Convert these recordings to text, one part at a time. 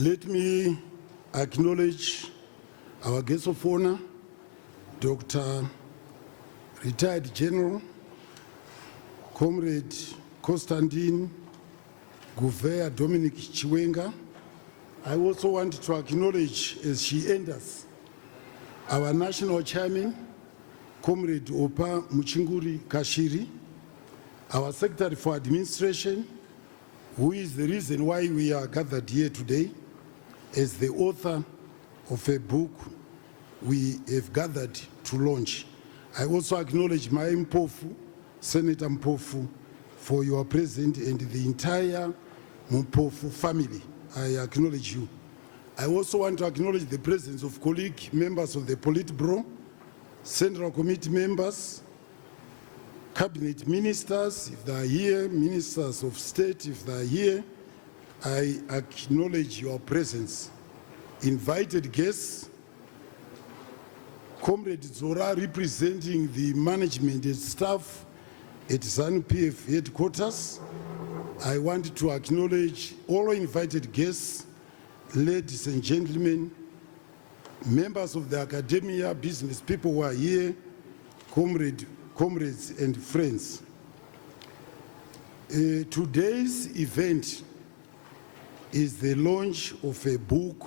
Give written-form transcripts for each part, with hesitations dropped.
Let me acknowledge our guest of honor, Dr. Retired General, Comrade Constantine Gouveia Dominic Chiwenga. I also want to acknowledge, as she enters, our national chairman, Comrade Opa Muchinguri Kashiri, our Secretary for Administration, who is the reason why we are gathered here today, as the author of a book we have gathered to launch. I also acknowledge my Mpofu, Senator Mpofu, for your presence, and the entire Mpofu family. I acknowledge you. I also want to acknowledge the presence of colleague members of the Politburo, Central Committee members, Cabinet ministers, if they are here, ministers of state, if they are here. I acknowledge your presence. Invited guests, Comrade Zora, representing the management and staff at Zanu PF headquarters. I want to acknowledge all invited guests, ladies and gentlemen, members of the academia, business people who are here, comrades and friends. Today's event is the launch of a book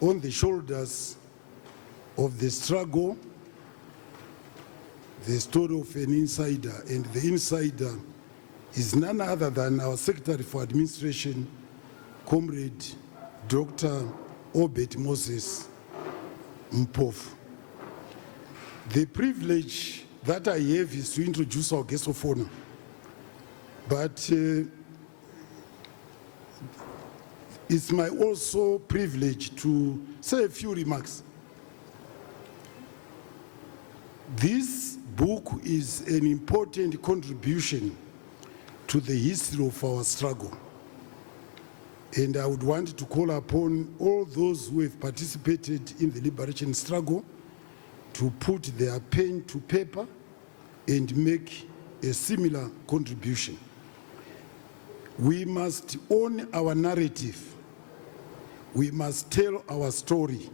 on the shoulders of the struggle, the story of an insider, and the insider is none other than our Secretary for Administration, Comrade Dr. Obet Moses Mpofu. The privilege that I have is to introduce our guest of honor, but it's my also privilege to say a few remarks. This book is an important contribution to the history of our struggle. And I would want to call upon all those who have participated in the liberation struggle to put their pen to paper and make a similar contribution. We must own our narrative. We must tell our story.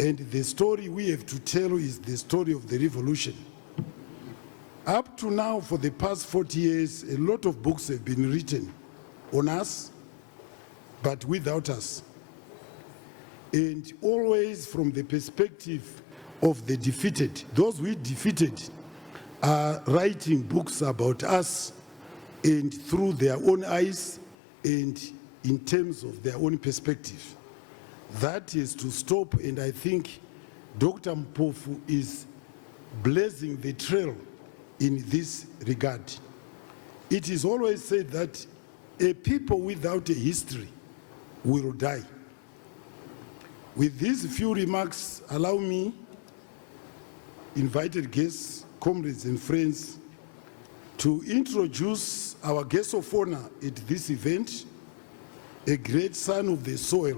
And the story we have to tell is the story of the revolution. Up to now, for the past 40 years, a lot of books have been written on us, but without us. And always from the perspective of the defeated. Those we defeated are writing books about us and through their own eyes and in terms of their own perspective. That is to stop, and I think Dr. Mpofu is blazing the trail in this regard. It is always said that a people without a history will die. With these few remarks, allow me, invited guests, comrades and friends, to introduce our guest of honor at this event, a great son of the soil,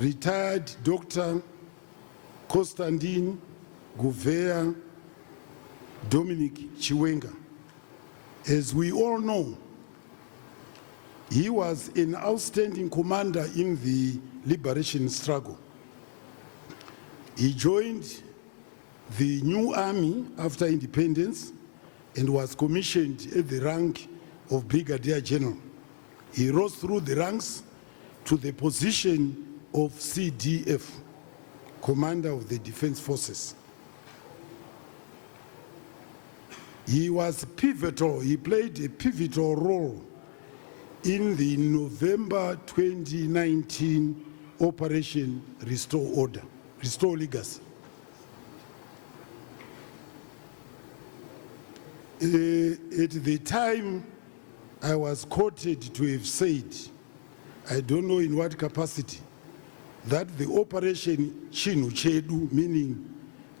retired Dr. Constantine Gouveia Dominic Chiwenga. As we all know, he was an outstanding commander in the liberation struggle. He joined the new army after independence and was commissioned at the rank of Brigadier General. He rose through the ranks to the position of CDF, Commander of the Defense Forces. He was pivotal, he played a pivotal role in the November 2019 Operation Restore Order, Restore Legacy. At the time, I was quoted to have said, I don't know in what capacity, that the Operation Chinhu, Chedu, meaning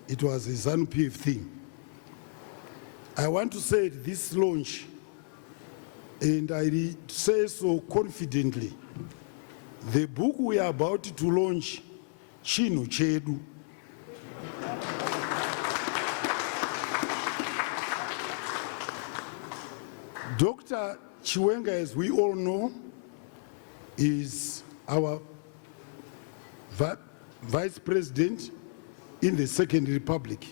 it was a Zanu PF thing. I want to say at this launch, and I say so confidently, the book we are about to launch, Chinhu, Chedu, Dr. Chiwenga, as we all know, is our Vice President in the Second Republic.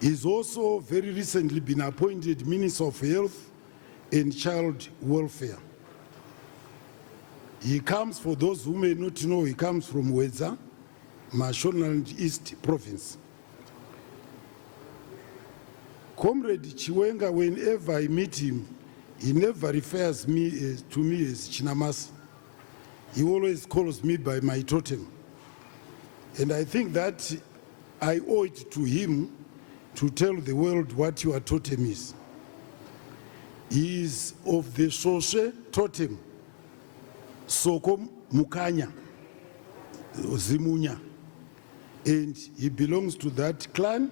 He's also very recently been appointed Minister of Health and Child Welfare. He comes, for those who may not know, he comes from Weza, Mashonaland East Province. Comrade Chiwenga, whenever I meet him, he never refers to me as Chinamasa. He always calls me by my totem. And I think that I owe it to him to tell the world what your totem is. He is of the Shoshe totem, Soko Mukanya, Zimunya, and he belongs to that clan.